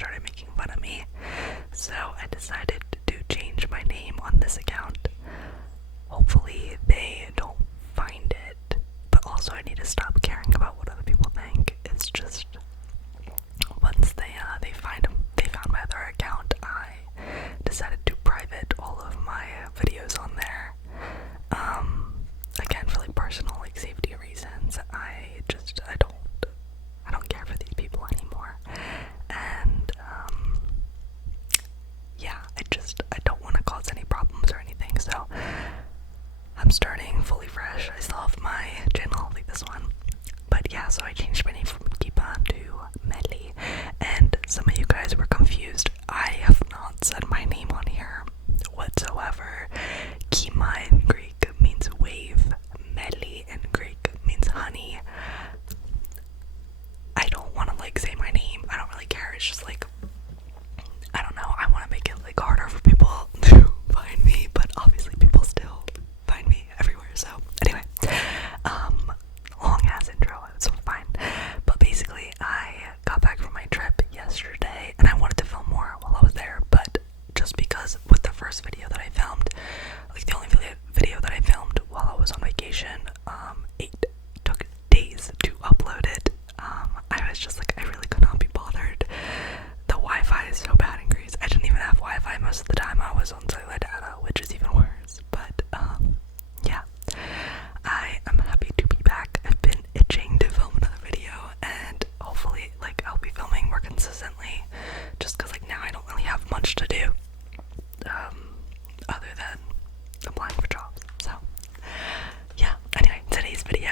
started making fun of me. So I decided to change my name on this account. Hopefully they don't find it, but also I need to stop caring about what other people think. It's just once they found my other account, I decided to private all of my videos on there. Again, for like personal like safety reasons. I don't care for these people anymore, and yeah, I don't want to cause any problems or anything. So I'm starting fully fresh. I still have my channel like this one, but yeah. So I changed my name from Kipan to Medley, and some of you guys were confused. I have not said my name on here whatsoever. Kima in Greek means wave. Medley in Greek means honey. I don't want to like say my name. I don't really care. It's just like, I don't know. I want to make it like harder for people to find me, but obviously people still find me everywhere. So anyway, long ass intro. It's fine. But basically, I got back from my trip yesterday, and I wanted to film more while I was there. But just because with the first video that I filmed, like the only video that I filmed while I was on vacation, it took days to upload it. I was just like, I really could not be bothered. The Wi-Fi is so bad in Greece. I didn't even have Wi-Fi most of the time. I was on cellular data, which is even worse. But yeah, I am happy to be back. I've been itching to film another video, and hopefully like I'll be filming more consistently, just because like now I don't really have much to do other than applying for jobs. So yeah, anyway, today's video,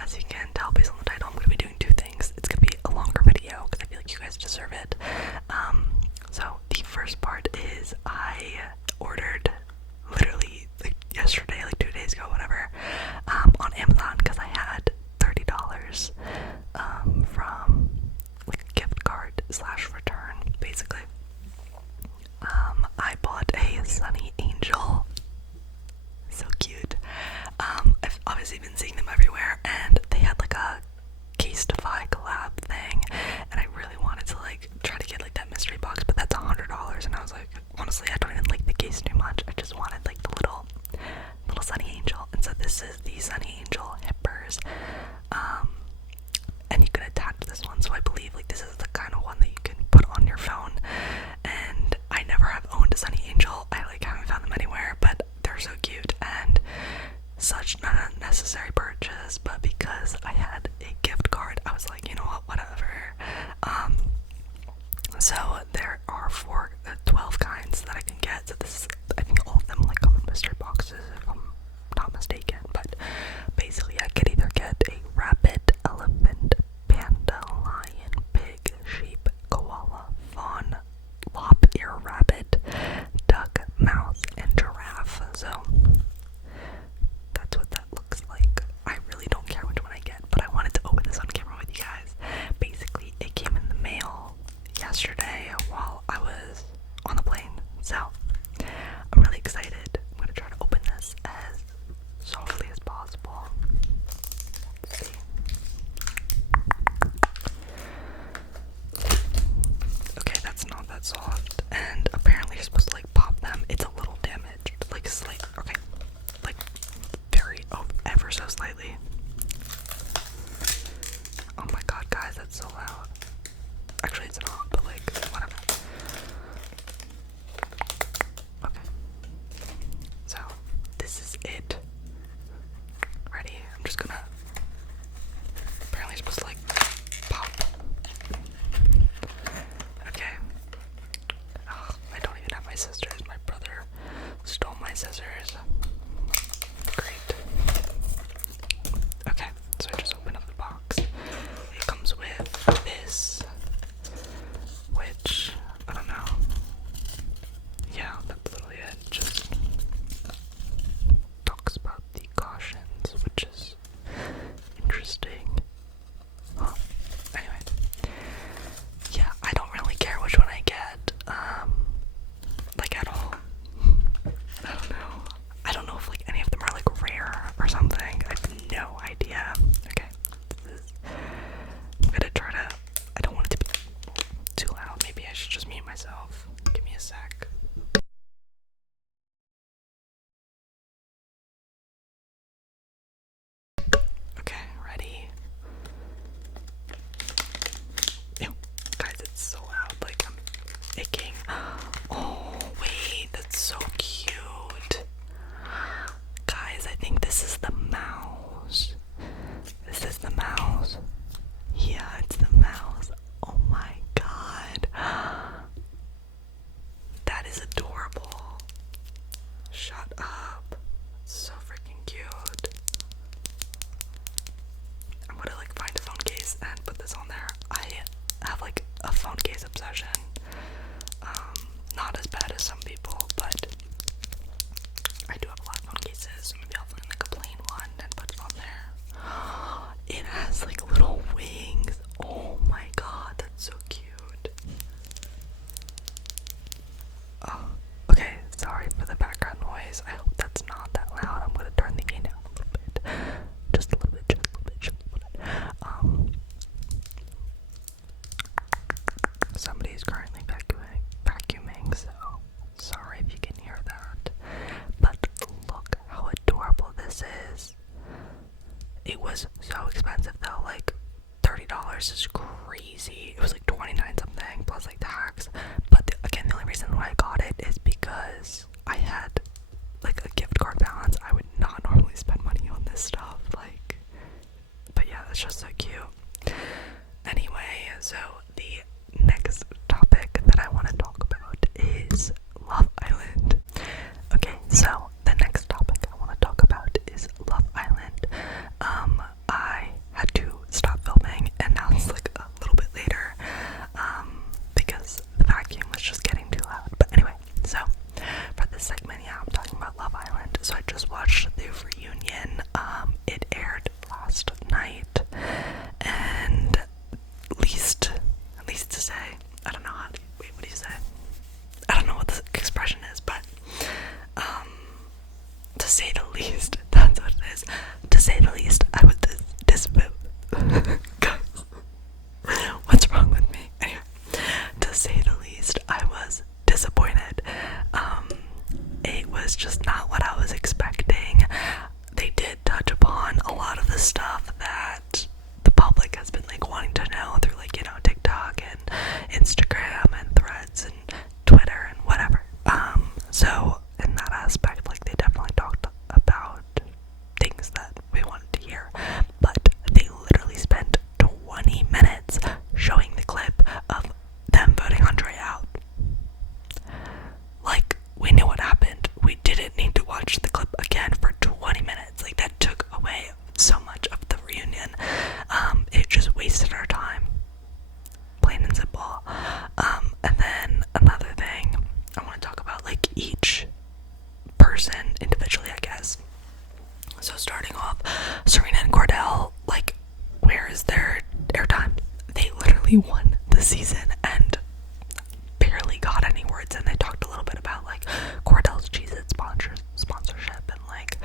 as you can tell based on the title, I'm going to be doing two things. It's going to be a longer video because I feel like you guys deserve it. So the first part is I ordered literally like yesterday, like 2 days ago, whatever, on Amazon because I had $30 from like a gift card / return, basically. I bought a Sunny Angel. So cute. I've obviously been seeing them everywhere, and they had like a Casetify collab thing, and I really wanted to like try to get like that mystery box, but that's $100, and I was like, honestly, I don't even like the case too much. I just wanted like the little Sunny Angel, and so this is the Sunny Angel Hippers, and you can attach this one. So I believe like this is the kind of one that you can put on your phone, and I never have owned a Sunny Angel. I like haven't found them anywhere, but they're so cute and such an unnecessary purchase. But because I had a gift card, I was like, you know what, whatever. So there are 12 kinds that I can get. So this is, I think all of them like come in mystery boxes if I'm not mistaken. But basically I could either get a rabbit, elephant, panda, lion, pig, sheep, koala, fawn, lop-ear rabbit, duck, mouse, and giraffe. So that's what that looks like. I really don't care which one I get, but I wanted to open this on camera with you guys. Basically, it came in the mail yesterday while I was on the plane. So I'm really excited. I'm gonna try to open this as softly as possible. Let's see. Okay, that's not that soft, and apparently you're supposed to like pop them. It's a little damaged, like slight. Okay, like very ever so slightly. Oh my god, guys, that's so loud. Actually, it's not, but like whatever. Okay, so this is it. Ready? I'm just gonna. Apparently, you're supposed to like pop. Okay. Oh, I don't even have my scissors. My brother stole my scissors. Great. Okay, so I just opened up the box. It comes with this, which this is the mouse. This is the mouse. Yeah, it's the mouse. Oh my god. That is adorable. Shut up. So freaking cute. I'm gonna like find a phone case and put this on there. I have like a phone case obsession. Not as bad as some people, but I do have a lot of phone cases, so maybe I'll find like a plain one and put it on there. It has like little wings. Oh my god, that's so cute. Oh, okay, sorry for the background noise. I hope that's not that loud. I'm gonna turn the gain down a little bit. Just a little bit, just a little bit, just a little bit. Somebody's currently vacuuming, so sorry if you can hear that. But look how adorable this is. It was so expensive though, like $30 is crazy. It was like 29 something plus like tax. But again, the only reason why I got it is because I had like a gift card balance. I would not normally spend money on this stuff, like, but yeah, it's just so cute. Anyway, so the next topic that I want to talk about is Love Island. Okay, so the next topic I want to talk about is Love Island. I had to stop filming, and now it's like a little bit later, because the vacuum was just getting too loud. But anyway, so for this segment, yeah, I'm talking about Love Island. So I just watched the reunion. It aired last night, and least to say, I don't know how to, wait, what do you say? I don't know what the expression is, but to say the least, that's what it is. To say the least, I was guys, what's wrong with me? Anyway, to say the least, I was disappointed. It was just not what I was expecting. They did touch upon a lot of the stuff that the public has been like wanting to know through like, you know, TikTok and Instagram and Threads and Twitter and whatever. So in that aspect, like, they definitely talked about things that we wanted to hear, but they literally spent 20 minutes showing the clip of them voting Andre out. Like, we knew what happened. We didn't need to watch the clip again for 20 minutes. Like, that took away so much of the reunion. It just wasted our time, plain and simple. And then another thing, I want to talk about like each person individually, I guess. So starting off, Serena and Cordell, like, where is their airtime? They literally won the season and barely got any words in. They talked a little bit about like Cordell's Cheez-It sponsorship and like,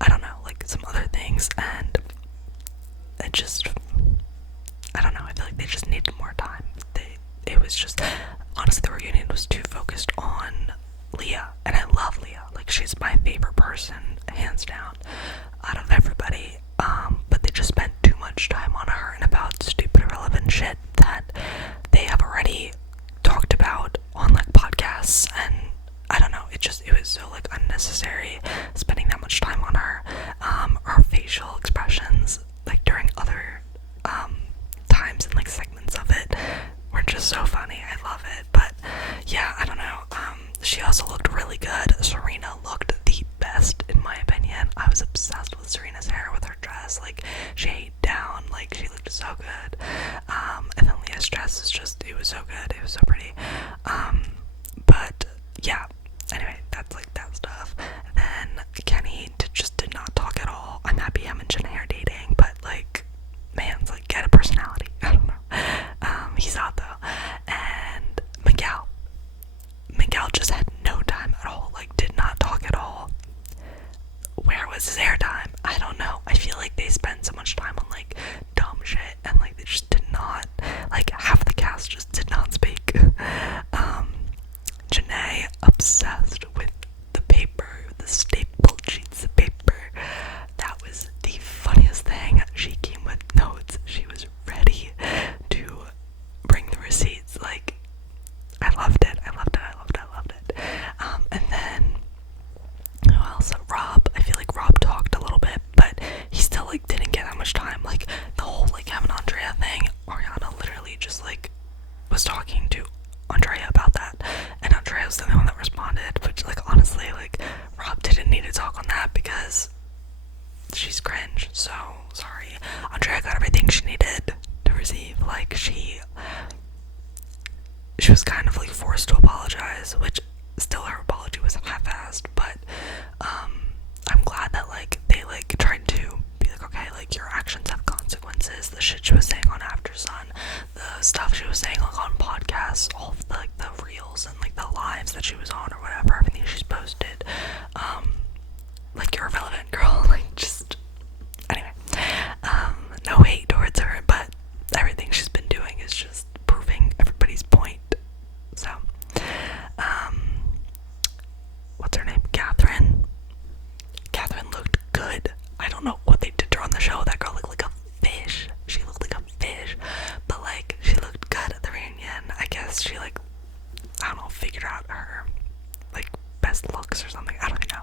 I don't know, like some other things, and it just, I don't know, I feel like they just needed more time. It was just, honestly, the reunion was too focused on Leah, and I love Leah. Like, she's my favorite person, hands down, out of everybody. But they just spent too much time on her and about stupid, irrelevant shit that they have already talked about on like podcasts, and I don't know, it was so like unnecessary spending that much time on her. Her facial expressions, like during other times and like segments of it, were just so funny. I love it. But yeah, I don't know. She also looked really good. Serena looked the best in my opinion. I was obsessed with Serena's hair with her dress. Like, she ate down. Like, she looked so good. And then Leah's dress is just, it was so good. It was so pretty. But yeah. Anyway, that's like that stuff. And then Kenny just did not talk at all. I'm happy him and Jenna are dating, but like, man's like, get a personality. I don't know. He's hot though. And Miguel just had no time at all. Like, did not talk at all. Where was his airtime? I don't know. I feel like they spent so much time on like dumb shit, and like they just did not, like, half the cast just did not speak. she's cringe. So sorry. Andrea got everything she needed to receive. Like, she was kind of like forced to apologize, which still her apology was half-assed, but I'm glad that like they like tried to be like, okay, like your actions have consequences. The shit she was saying on After Sun, the stuff she was saying like on podcasts, all of the, like the reels and like the lives that she was on or whatever, everything she's posted, like, you're irrelevant, girl. Like, just anyway, no hate towards her, but everything she's been doing is just proving everybody's point. So, what's her name? Catherine looked good. I don't know what they did to her on the show. That girl looked like a fish. She looked like a fish, but like, she looked good at the reunion. I guess she like, I don't know, figured out her like best looks or something. I don't know.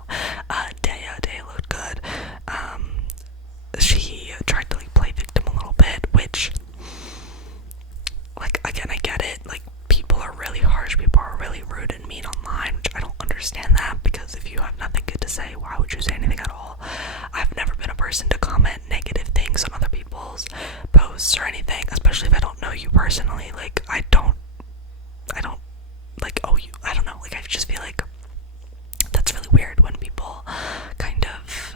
Daya looked good. She tried to like play victim a little bit, which, like, again, I get it. Like, people are really harsh, people are really rude and mean online, which I don't understand that, because if you have nothing good to say, why would you say anything at all? I've never been a person to comment negative things on other people's posts or anything, especially if I don't know you personally. Like, I don't like owe you. I don't know, like, I just feel like that's really weird when people kind of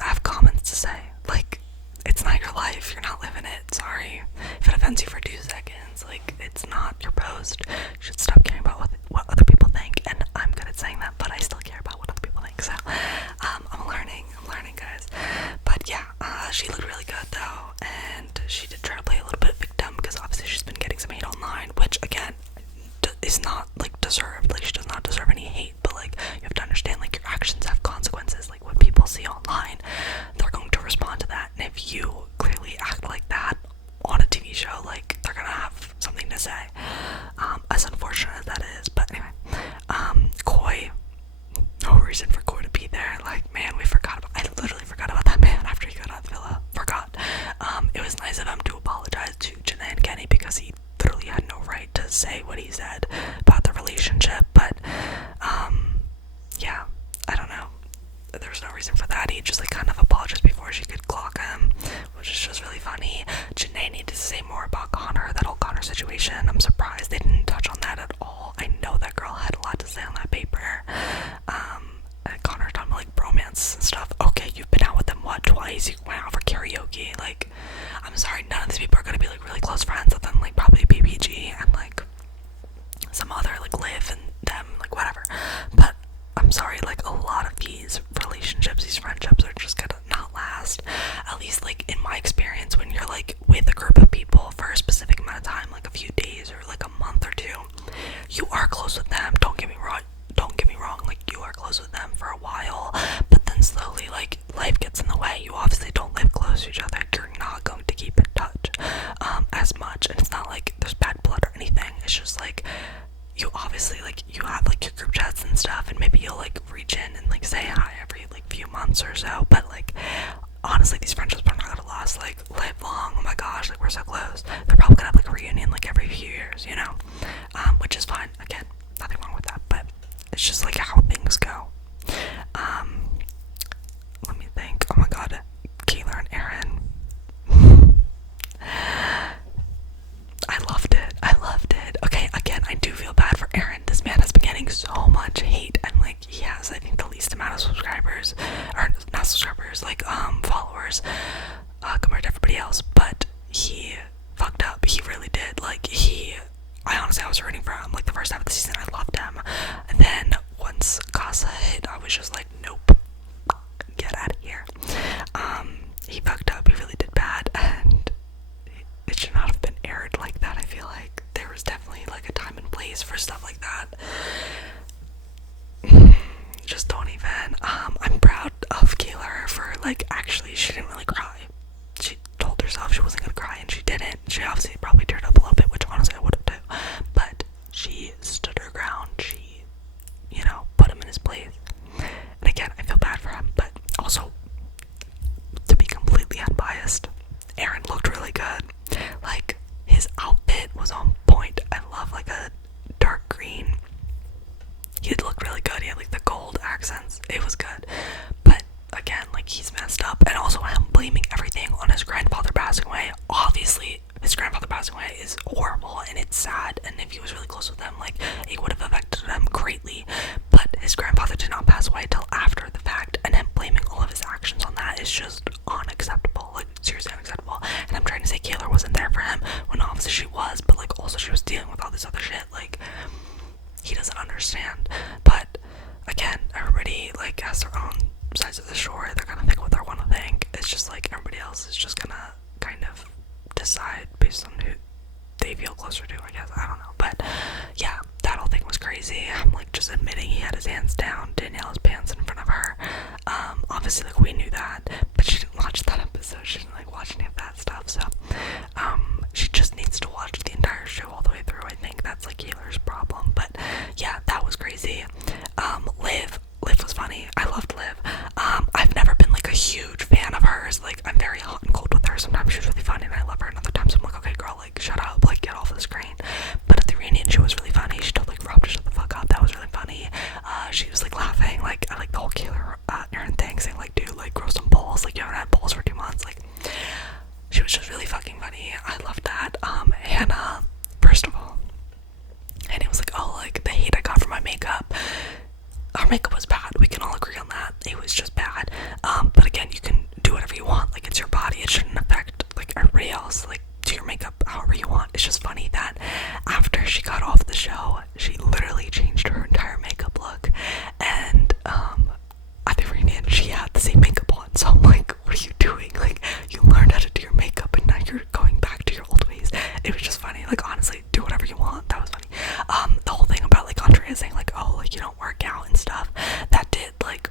have comments to say. Like, it's not your life, you're not living it. Sorry if it offends you for 2 seconds. Like, it's not your post. You should stop caring about what other people think. And I'm good at saying that, but I still care about what other people think. So I'm learning, guys. But yeah, she looked really good though, and she did try to play a little bit of victim, because obviously she's been getting some hate online, which again is not like deserved. Like, she does not deserve any hate, but like, you have to understand, like, your actions have consequences. Like, what people see online, they're going to respond to that, and if you clearly act like that on a TV show, like, they're gonna have something to say, as unfortunate as that is. But anyway, Coy, no reason for Coy to be there. Like, man, I literally forgot about that man after he got out of the villa. Forgot. It was nice of him to apologize to Janae and Kenny, because he literally had no right to say what he said about the relationship. But yeah, I don't know, there was no reason for that. He just like kind of apologized before she could clock him, which is just really funny. Janae needed to say more about Connor, that whole Connor situation. I'm surprised they didn't touch on that at all. I know that girl had a lot to say on that paper. And Connor talking about like bromance and stuff. Okay, you've been out with them, what, twice? You went out for karaoke. Like, I'm sorry, none of these people are gonna be like really close friends other than like probably BBG and like some other like Liv and them, like whatever. But I'm sorry, like, a lot of these relationships, these friendships are just gonna not last. At least like in my experience, when you're like with a group of people for a specific amount of time, like a few days or like a month or two, you are close with them. Don't get me wrong, like, you are close with them for a while, but then slowly, like, life gets in the way. You obviously don't live close to each other. You're not going to keep in touch as much, and it's not like there's bad blood or anything. It's just like, you obviously, like, you have like your group chats and stuff, and maybe you'll like reach in and like say hi every like few months or so, but like, honestly, these friendships are not gonna last like lifelong. Oh my gosh, like, we're so close. They're probably gonna have like a reunion like every few years, you know, which is fine. Again, nothing wrong with that, but it's just like how things go. Let me think. Oh my god, Kayla and Aaron. I loved it. Okay, again, I do feel bad for Aaron. This man has been getting so much hate, and like, he has, I think, the least amount of subscribers, or not subscribers, like followers, compared to everybody else. But he fucked up. He really did. Like, I honestly, I was rooting for him. Like, the first half of the season, I loved him, and then once Casa hit, I was just like, nope, get out of here. He fucked up. He really did bad, and it should not have been aired like that. I feel like there was definitely like a time and place for stuff like that. Just don't even. I'm proud of Kayla for like, actually, she didn't really cry. She told herself she wasn't gonna cry, and she didn't. She obviously probably teared up a little bit, which honestly I would have too. But she stood her ground. She, you know, put him in his place. And again, I feel bad for him, but also, to be completely unbiased, Aaron looked really good. Like, his outfit was on point. I love like a dark green. He looked really good. He had like the gold accents. It was good. But again, like, he's messed up. And also him blaming everything on his grandfather passing away. Obviously his grandfather passing away is horrible and it's sad, and if he was really close with them, like, it would have affected him greatly, but his grandfather did not pass away until after the fact, and him blaming all of his actions on that is just unacceptable, like, seriously unacceptable. And I'm trying to say Kayla wasn't there for him when obviously she was, but like, also she was dealing with all this other shit. Like, he doesn't understand. But again, everybody like has their own sides of the story. They're gonna think what they want to think. It's just like everybody else is just gonna kind of decide based on who they feel closer to, I guess. I don't know. But yeah, that whole thing was crazy. I'm like just admitting he had his hands down, Danielle his pants in front of her. Obviously, like, we knew that, but she didn't watch that episode. She didn't like watch any of that stuff. So she just needs to watch the entire show all the way through. I think that's like Kayla's problem. But yeah, that was crazy. Liv was funny. I loved Liv. I've never been like a huge fan of hers. Like, I'm very hot and cold with her. Sometimes she's really funny and I love her, and other times I'm like, okay girl, like, shut up, like, get off the screen. But at the reunion she was really funny. She told like Rob to shut the fuck up. That was really funny. She was like laughing. Like, I like the whole Kayla Aaron thing, saying like, dude, like, grow some balls, like, you haven't had balls for 2 months. Like, she was just really fucking funny. I loved that. Hannah, first of all, Hannah was like, oh, like, the hate I got from my makeup. Her makeup was bad. We can all agree on that. It was just bad. But again, you can do whatever you want. Like, it's your body. It shouldn't affect like everybody else. Like, do your makeup however you want. It's just funny that after she got off the show, she literally changed her entire makeup look. And at the reunion, she had the same makeup on. So I'm like, what are you doing? Like, you learned how to do your makeup and now you're going back to your old ways. It was just funny. Like, honestly, do whatever you want. That was funny. The whole thing about like Andrea saying like, oh, like, you don't work out and stuff, that did like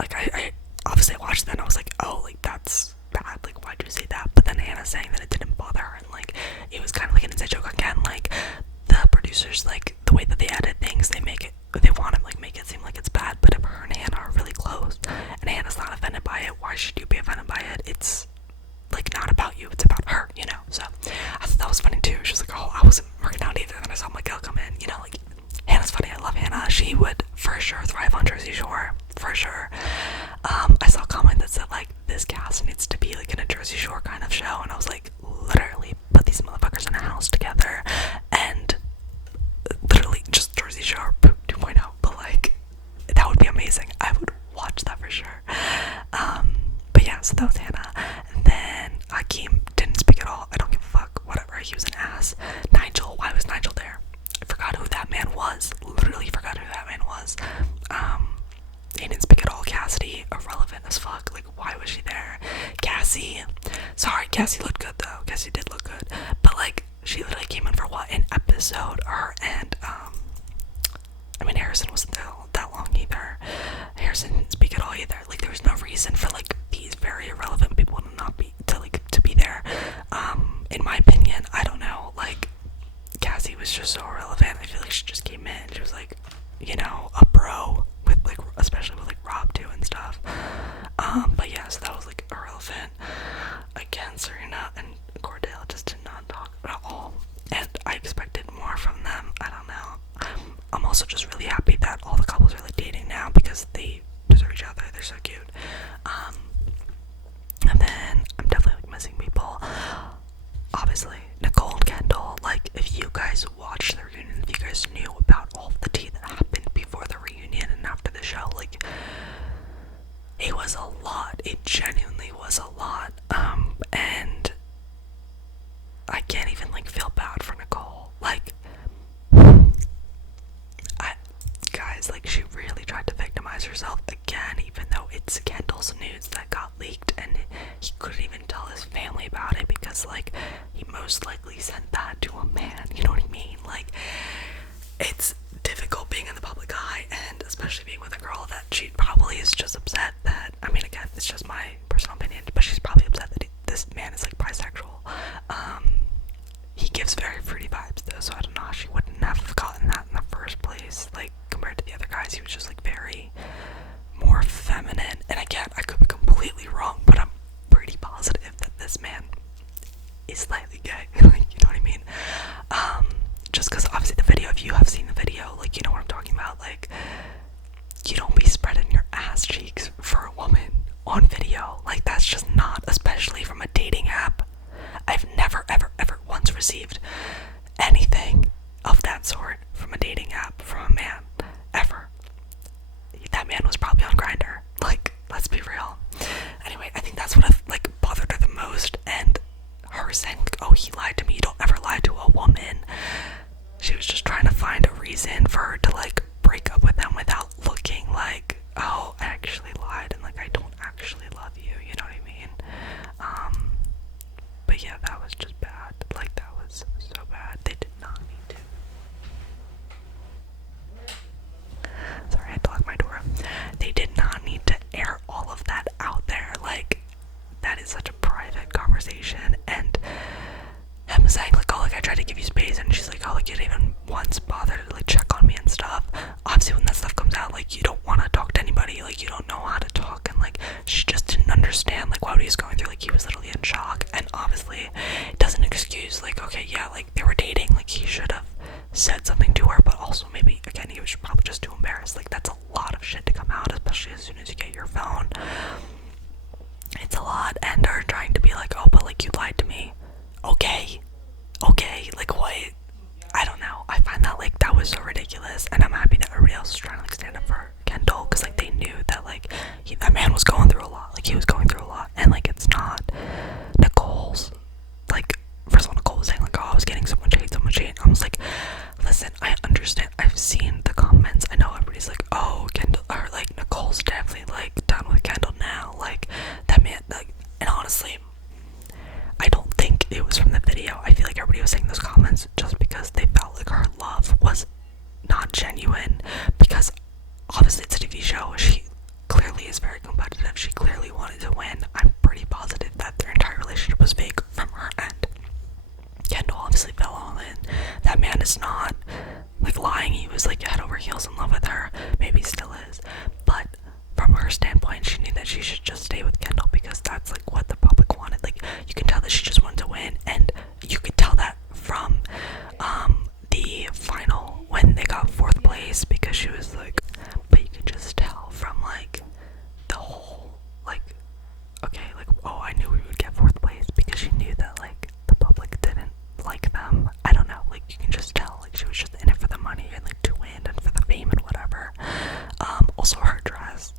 I obviously watched that and I was like, oh, like, that's bad, like, why'd you say that? But then Hannah saying that it didn't bother her, and like, it was kind of like an inside joke. Again, like, the producers, like, the way that they edit things, they want to like make it seem like it's bad. But if her and Hannah are really close and Hannah's not offended by it, why should you be offended by it? It's like not about you, it's about her, you know. So I thought that was funny too. She was like, oh, I wasn't working out either. Then I saw Miguel come in, you know. Like, Hannah's funny. I love Hannah. She would for sure thrive on Jersey Shore, for sure. I saw a comment that said like, this cast needs to be like in a Jersey Shore kind of show, and I was like, literally put these motherfuckers in a house together and literally just Jersey Shore 2.0. But like, that would be amazing. I would watch that for sure. But yeah, so that was Hannah. And then Hakeem didn't speak at all. I don't give a fuck. Whatever. He was an ass. Nigel. Why was Nigel there? I forgot who that man was. Literally forgot who that man was. He didn't speak at all. Cassidy, irrelevant as fuck. Like, why was she there? Cassie. Sorry, Cassie looked good though. Cassie did look good. But like, she literally came in for what? An episode. Her and I mean, Harrison wasn't that long either. Harrison didn't speak at all either. Like, there was no reason for like these very irrelevant people to not be to be there. In my opinion, I don't know. Like, Cassie was just so irrelevant. I feel like she just came in. She was like, you know, a bro with like, especially with like Rob too and stuff. But yeah, so that was like irrelevant. Again, Serena and Cordell just did not talk at all, and I expected more from them. I don't know. I'm also just really happy that all the couples are like dating now because they deserve each other. They're so cute. And then I'm definitely like missing people. Obviously, Nicole and Kendall. Like, if you guys watched the reunion, if you guys knew about all the tea that happened before the reunion and after the show, like, it was a lot. It genuinely was a lot. And I can't even like feel bad for Nicole. Like, guys, like, she really tried to victimize herself again, even though it's Kendall's nudes that got leaked and he couldn't even tell his family about it because, like, he most likely sent that to a man, you know what I mean? Like, it's difficult being in the public eye, and especially being with a girl that she probably is just upset that, I mean, again, it's just my personal opinion, but she's probably upset that this man is like bisexual. He gives very fruity vibes though, so I don't know how she wouldn't have gotten that in the first place. Like, compared to the other guys, he was just like very more feminine. And again, I could be completely wrong, but I'm pretty positive that this man is slightly gay. Like, you know what I mean? Just because obviously the video, if you have seen the video, like, you know what I'm talking about. Like, you don't be spreading your ass cheeks for a woman on video. Like, that's just not, especially from a dating app. I've never, ever, ever once received anything of that sort from a dating app from a man, ever. That man was probably on Grindr. Like, let's be real. Anyway, I think that's what like bothered her the most, and her saying like, oh, he lied to me. You don't ever lie to a woman. She was just trying to find a reason for her to like break up with him without looking like, oh, I actually lied and like I don't actually love you. You know what I mean? But yeah, that was just bad. Like, that was so bad. They did not need to. Sorry, I had to lock my door. They did not need to air all of that out there. Like, that is such a private conversation. And him saying like, oh, like I tried to give you space, and she's like, oh, like you didn't even once bother to like check on me and stuff. Obviously, when that stuff comes out, like, you don't want to talk to anybody. Like, you don't know how to talk, and like she just didn't understand like what he was going through. Like, he was literally in shock, and obviously it doesn't excuse like, okay, yeah, like they were dating, like he should have said something to her, but also maybe again he was probably just too embarrassed. Like, that's a lot of shit to come out, especially as soon as you get your phone. It's a lot. And her trying to be like, oh, but like you lied to me. Okay, like what? I don't know. I find that like that was so ridiculous, and I'm happy that everybody else was trying to like stand up for Kendall, because like they knew that like that man was going through a lot. Like, he was going through a lot, and like it's not Nicole's. Like, first of all, Nicole was saying like, oh, I was getting so much hate. I was like, listen, I understand. I've seen the comments. I know everybody's like, oh, Kendall, or like Nicole's definitely like done with Kendall now. Like, that man, like, and honestly, I don't think it was from the video. I feel like everybody was saying those comments just because they felt like her love was not genuine, because obviously it's a TV show. She clearly is very competitive. She clearly wanted to win. I'm pretty positive that their entire relationship was fake from her end. Kendall obviously fell all in. That man is not like lying. He was like head over heels in love with her. Maybe he still is, but from her standpoint, she knew that she should just stay with Kendall, because that's like what the public wanted. Like, you can tell that she just wanted to win, and you could tell that from the final when they got 4th place, because she was like, but you could just tell from like the whole like, okay, like, oh, I knew we would get 4th place, because she knew that like the public didn't like them. I don't know, like, you can just tell like she was just in it for the money and like to win and for the fame and whatever. Also, her dress,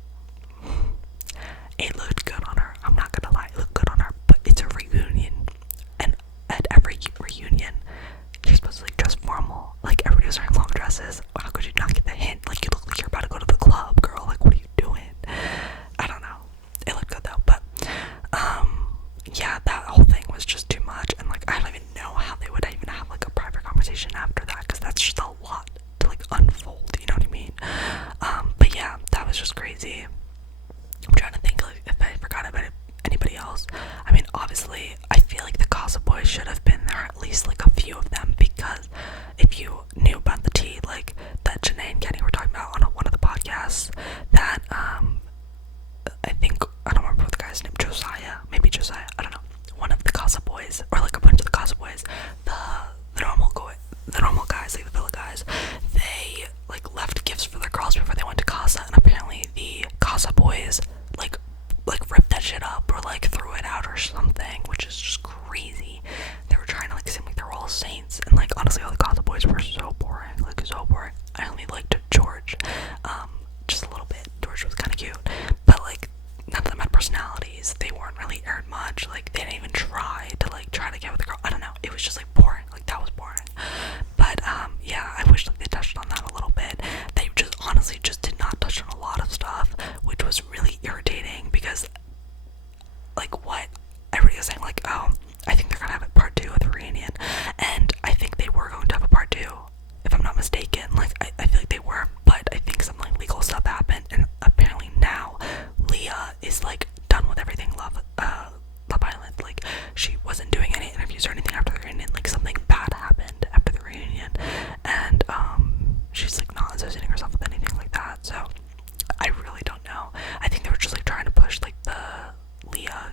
it looked good on her. I'm not gonna lie, it looked good on her, but it's a reunion, and at every reunion she's supposed to like dress formal. Like, everybody was wearing long dresses. How could you not get the hint? Like, you look like you're about to go to the club, girl. Like, what are you doing? I don't know. It looked good though, but yeah, that whole thing was just too much, and like I don't even know how they would even have like a private conversation after that, because that's just a lot to like unfold, you know what I mean? But yeah, that was just crazy. I'm trying to think like if I forgot about anybody else. I mean, obviously I feel like the Gossip Boys should have been there, at least like a few of them, because if you knew about the tea like that Janae and Kenny were talking about on one of the podcasts, that I think, I don't remember what the guy's name, maybe Josiah, I don't know, one of the Gossip Boys, or like a bunch of the Gossip Boys, the normal guys, like the villa guys, they like left gifts for their girls before they went to Casa, and apparently the Casa Boys like ripped that shit up or like threw it out or something, which is just crazy. They were trying to like seem like they were all saints, and like honestly all the Casa Boys were so boring, like so boring. I only liked George, just a little bit. George was kind of cute, but like none of them had personalities. They weren't really aired much. Like, they didn't even try to get with the girl. I don't know. It was just like boring. Like, that was boring. But yeah, I wish like they touched on that a little bit. They just honestly just did not touch on a lot of stuff, which was really irritating, because like what everybody was saying, like, oh, I think they're gonna have a part 2 of the reunion, and I think they were going to have a part 2, if I'm not mistaken. Like, I feel like they were, but I think some like legal stuff happened, and apparently now Leah is like done with everything Love Island. Like, she wasn't doing any interviews or anything after the reunion. Like, something bad happened after the reunion, and she's like not associating herself with anything like that. So I really don't know. I think they were just like trying to push like the Leah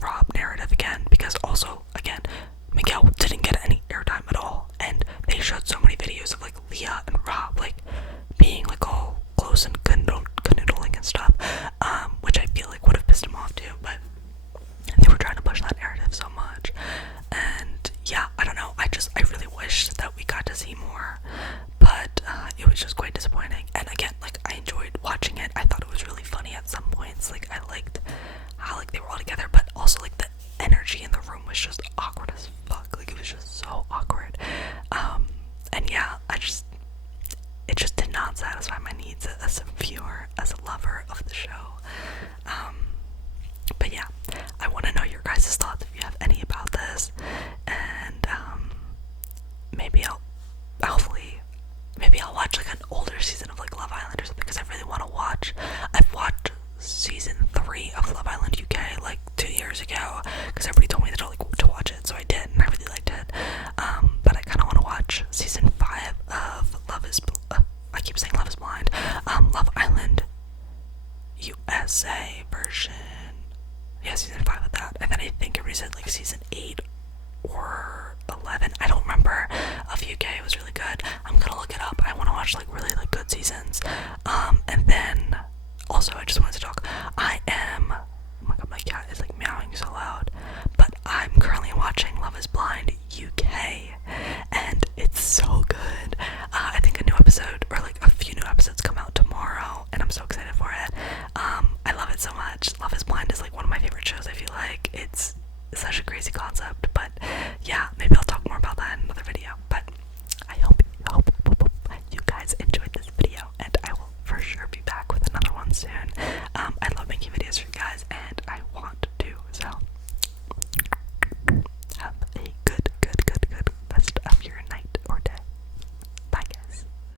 Rob narrative again, because also again Miguel didn't get any airtime at all, and they showed so many videos of like Leah and Rob like being to see more, but it was just quite disappointing. And again, like, I enjoyed watching it. I thought it was really funny at some points. Like, I liked how, like, they were all together, but also, like, the energy in the room was just awkward as fuck. Like, it was just so awkward. And yeah, it just did not satisfy my needs as a viewer, as a lover of the show. But yeah, I want to know your guys' thoughts if you have any about this, and maybe maybe I'll watch like an older season of like Love Island or something, because I really want to watch. I've watched season 3 of Love Island UK like 2 years ago, because everybody told me that I like to watch it, so I did, and I really liked it. But I kind of want to watch season 5 of I keep saying Love is Blind. Love Island USA version. Yeah, season 5 of that. And then I think everybody said like season 8 or 11. I don't remember. Of UK. It was really good. I'm gonna look it up. I want to watch like really like good seasons. And then also I just wanted to talk. Oh my god, my cat is like meowing so loud. But I'm currently watching Love is Blind UK, and it's so good. I think a new episode, or like a few new episodes, come out tomorrow, and I'm so excited for it. I love it so much. Love is Blind is like one of my favorite shows. I feel like it's such a crazy concept, but yeah, maybe I'll talk more about that in another video. But I hope you guys enjoyed this video, and I will for sure be back with another one soon. I love making videos for you guys.